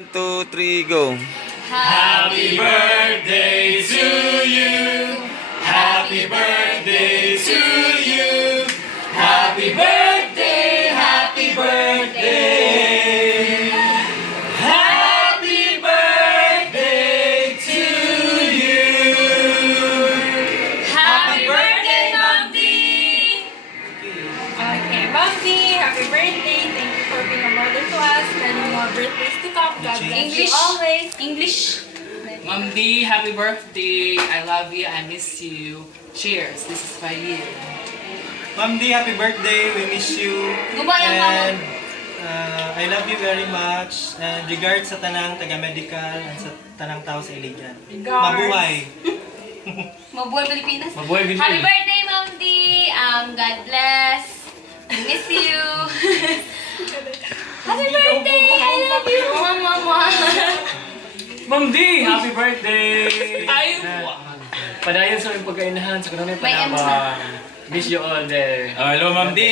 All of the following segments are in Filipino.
1, 2, 3, go. Happy birthday to you. Happy birthday to you. Happy birthday, happy birthday. Happy birthday to you. Happy birthday, Mom D! Okay, Mom D, happy birthday. Thank you for being a mother to us. Many more birthdays to come. God bless you English. always. English. Mom D, happy birthday. I love you, I miss you. Cheers, this is for you. Ma'am D, happy birthday. We miss you. Gumayang And I love you very much. And regards sa tanang taga-medical and sa tanang tao sa Iligan. Regards. Mabuhay. Mabuhay Pilipinas. Mabuhay Pilipinas. Happy birthday, Mom D. God bless. I miss you. Happy birthday. I love you. Mama. Ma'am D, happy birthday! Ay! Padayon sa aming pagkainahan sa kanunay May panabang. Miss you all there. Hello, Ma'am D.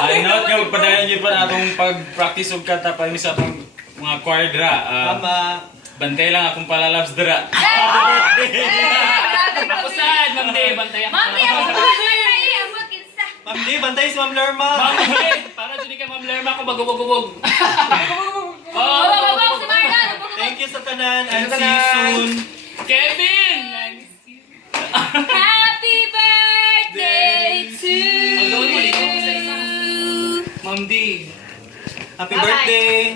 Ay, not nga magpadayan niyo pa atong pag-practice og kanta pa sa atong mga choir dra. Mama. Bantay lang akong palalabs dra. Ako saan, Ma'am D? Bantay ako. Mami, ako ba? Ang magkinsa. Ma'am D, bantay si Ma'am Lerma. Ma'am D, para dyan ka Ma'am Lerma ko magubog-ubog. Babababak si Marla. Thank you sa tanan and see you soon. Kevin! I miss you. Happy birthday to Ang gawin mo, you. ligaw mo sa isa. Ma'am D. Happy birthday.